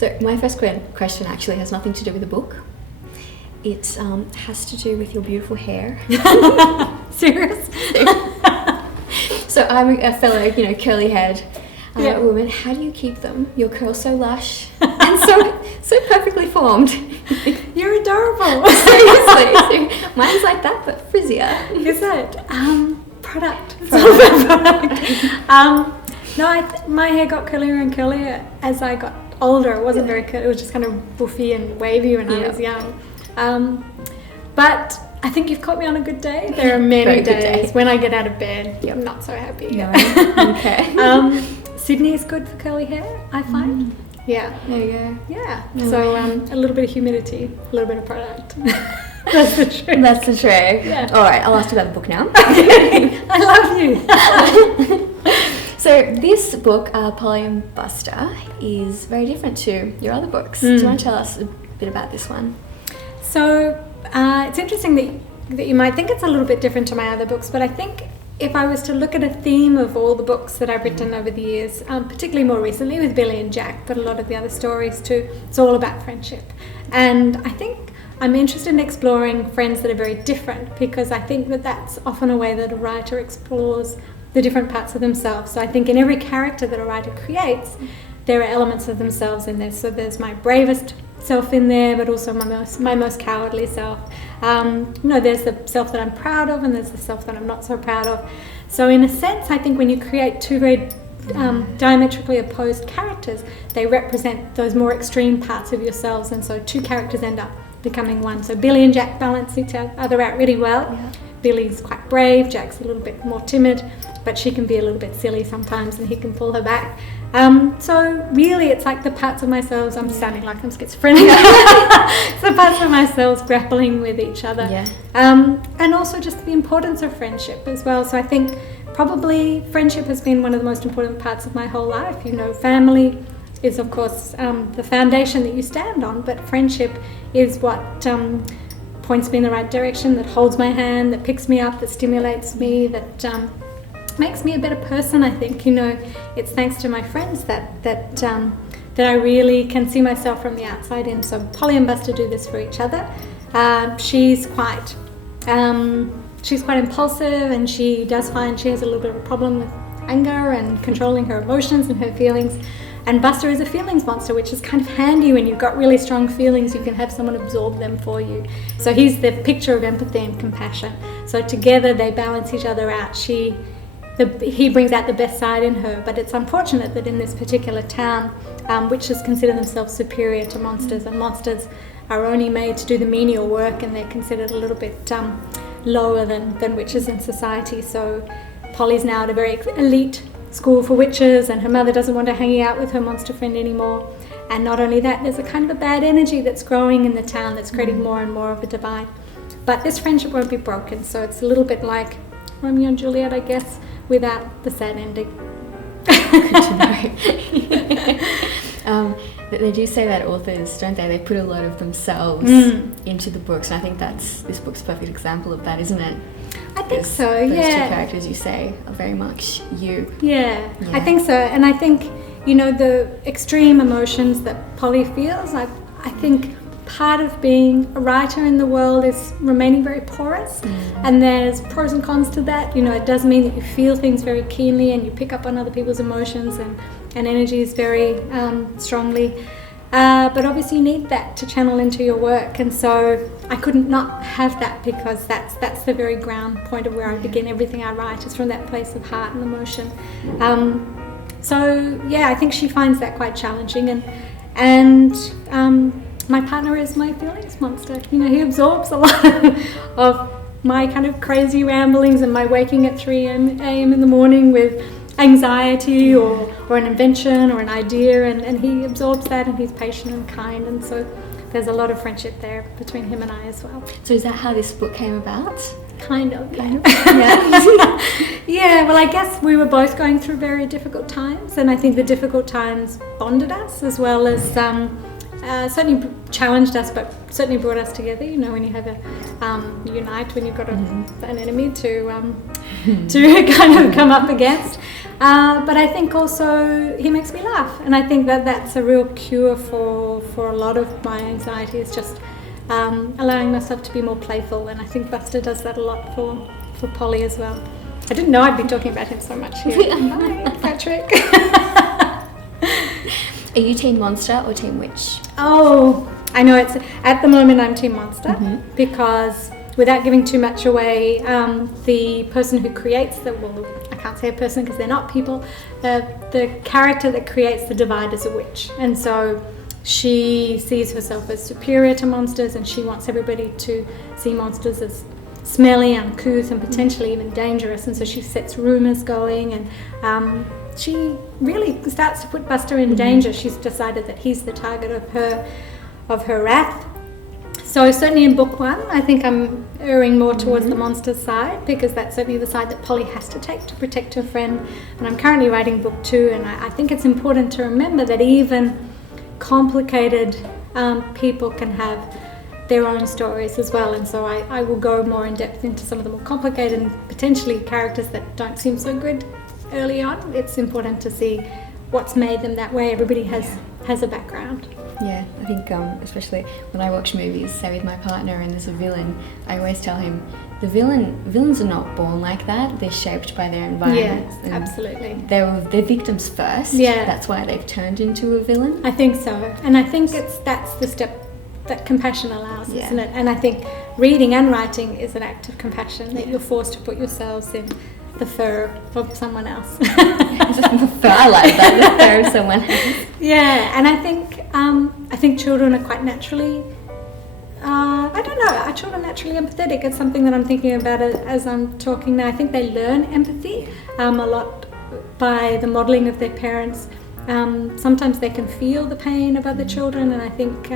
So my first question actually has nothing to do with the book. It has to do with your beautiful hair. Seriously? So I'm a fellow, curly-haired woman. How do you keep them? Your curls so lush and so perfectly formed. You're adorable. Seriously. Mine's like that, but frizzier. Is it? Product. My hair got curlier and curlier as I got older. It wasn't very curly. It was just kind of boofy and wavy when I was young. But I think you've caught me on a good day. There are many days when I get out of bed, I'm not so happy. No. Okay. Sydney is good for curly hair, I find. Yeah. There you go. Yeah. So a little bit of humidity, a little bit of product. That's the truth. That's the truth. Yeah. All right, I'll ask you about the book now. Okay. I love you. So this book, Polly and Buster, is very different to your other books. Do you want to tell us a bit about this one? So it's interesting that you might think it's a little bit different to my other books, but I think if I was to look at a theme of all the books that I've written over the years, particularly more recently with Billy and Jack, but a lot of the other stories too, it's all about friendship. And I think I'm interested in exploring friends that are very different, because I think that that's often a way that a writer explores the different parts of themselves. So I think in every character that a writer creates, there are elements of themselves in there. So there's my bravest self in there, but also my most cowardly self. There's the self that I'm proud of, and there's the self that I'm not so proud of. So in a sense, I think when you create two very diametrically opposed characters, they represent those more extreme parts of yourselves, and so two characters end up becoming one. So Billy and Jack balance each other out really well. Yeah. Billy's quite brave, Jack's a little bit more timid, but she can be a little bit silly sometimes, and he can pull her back. So really it's like the parts of myself, I'm sounding like I'm schizophrenic. It's the parts of myself grappling with each other. Yeah. And also just the importance of friendship as well. So I think probably friendship has been one of the most important parts of my whole life. Family is of course the foundation that you stand on, but friendship is what points me in the right direction, that holds my hand, that picks me up, that stimulates me, that makes me a better person. I think it's thanks to my friends that I really can see myself from the outside in. So Polly and Buster do this for each other. She's quite impulsive, and she does find she has a little bit of a problem with anger and controlling her emotions and her feelings. And Buster is a feelings monster, which is kind of handy when you've got really strong feelings. You can have someone absorb them for you. So he's the picture of empathy and compassion. So together they balance each other out. He brings out the best side in her, but it's unfortunate that in this particular town, witches consider themselves superior to monsters, and monsters are only made to do the menial work, and they're considered a little bit lower than witches in society. So Polly's now at a very elite school for witches, and her mother doesn't want her hanging out with her monster friend anymore. And not only that, there's a kind of a bad energy that's growing in the town that's creating more and more of a divide. But this friendship won't be broken, so it's a little bit like Romeo and Juliet, I guess, without the sad ending. Good to know. They do say that authors, don't they? They put a lot of themselves into the books, and I think this book's a perfect example of that, isn't it? I think so, Those yeah. two characters you say are very much you. Yeah, I think so. And I think, the extreme emotions that Polly feels, I think part of being a writer in the world is remaining very porous, and there's pros and cons to that. It does mean that you feel things very keenly, and you pick up on other people's emotions and energies very strongly. But obviously you need that to channel into your work, and so I couldn't not have that, because that's the very ground point of where I begin. Everything I write is from that place of heart and emotion. I think she finds that quite challenging, and my partner is my feelings monster. He absorbs a lot of my kind of crazy ramblings and my waking at 3 a.m. in the morning with anxiety or an invention or an idea, and he absorbs that, and he's patient and kind, and so there's a lot of friendship there between him and I as well. So is that how this book came about? Kind of. Yeah. Yeah, well, I guess we were both going through very difficult times, and I think the difficult times bonded us, as well as certainly challenged us, but certainly brought us together. When you have unite when you've got an enemy to kind of come up against. But I think also he makes me laugh, and I think that that's a real cure for a lot of my anxiety, is just allowing myself to be more playful, and I think Buster does that a lot for Polly as well. I didn't know I'd be talking about him so much here. Hi, Patrick. Are you Team Monster or Team Witch? Oh, I know at the moment I'm Team Monster, because without giving too much away, the person who creates I can't say a person because they're not people, the character that creates the Divide is a witch, and so she sees herself as superior to monsters, and she wants everybody to see monsters as smelly, uncouth, and potentially even dangerous, and so she sets rumours going, and she really starts to put Buster in danger. She's decided that he's the target of her wrath. So certainly in book 1, I think I'm erring more towards the monster side, because that's certainly the side that Polly has to take to protect her friend. And I'm currently writing book 2, and I think it's important to remember that even complicated people can have their own stories as well. And so I will go more in depth into some of the more complicated and potentially characters that don't seem so good early on. It's important to see what's made them that way. Everybody has a background. Yeah, I think especially when I watch movies, say with my partner, and there's a villain, I always tell him villains are not born like that. They're shaped by their environment. Yeah, absolutely. They're victims first. Yeah. That's why they've turned into a villain. I think so. And I think that's the step that compassion allows, isn't it? And I think reading and writing is an act of compassion, that you're forced to put yourselves in the fur of someone else. I like that, the fur of someone else. Yeah, and I think children are quite naturally, I don't know, are children naturally empathetic? It's something that I'm thinking about as I'm talking now. I think they learn empathy a lot by the modelling of their parents. Sometimes they can feel the pain of other children, and I think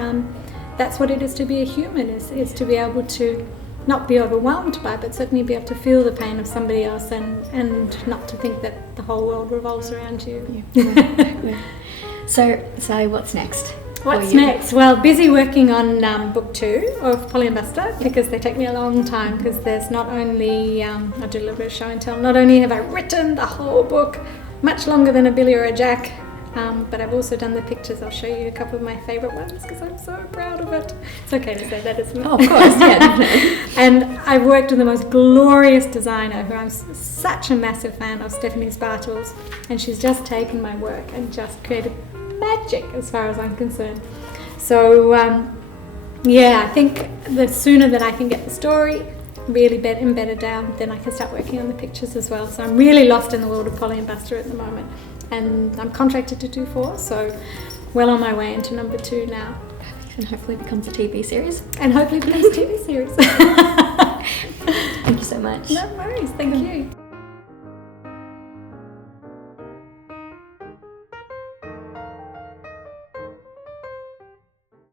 that's what it is to be a human, is to be able to not be overwhelmed by, but certainly be able to feel the pain of somebody else, and not to think that the whole world revolves around you. Yeah. So, Sally, what's next? What's next? Well, busy working on book 2 of Polly and Buster, because they take me a long time, because there's not only, I do a little bit of show and tell, not only have I written the whole book, much longer than a Billy or a Jack, but I've also done the pictures. I'll show you a couple of my favourite ones, because I'm so proud of it. It's okay to say that, isn't it? Oh, of course, yeah, definitely. And I've worked with the most glorious designer, who I'm such a massive fan of, Stephanie Spartles, and she's just taken my work and just created magic as far as I'm concerned. So, I think the sooner that I can get the story really embedded down, then I can start working on the pictures as well. So I'm really lost in the world of Polly and Buster at the moment. And I'm contracted to do 4, so well on my way into number 2 now. And hopefully it becomes a TV series. And hopefully it becomes a TV series. Thank you so much. No worries, thank you.